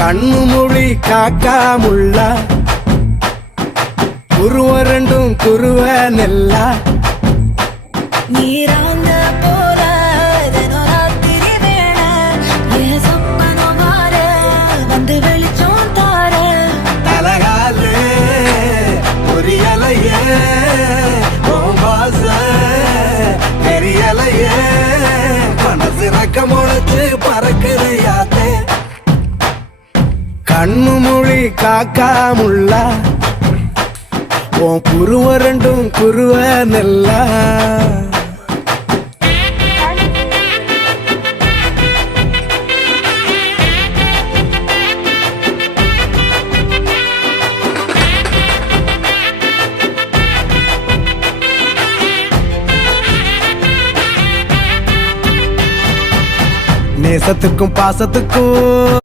கண்ணு மொழி காக்காமுள்ள குருவ ரெண்டும் குருவ நெல்லா நீராங்க போல தினராத்திரி வேண என் சொப்பனம் மாற வந்து வெளிச்சம் தார தலகாலே பொரியலையே ஓம்பாச தெரியலையே மனசு ரக்க முளைச்சு பறக்குறையாத்தே கண்ணு மொழி காக்காமுள்ள உன் குருவ ரெண்டும் குருவ நெல்லா நேசத்துக்கும் பாசத்துக்கும்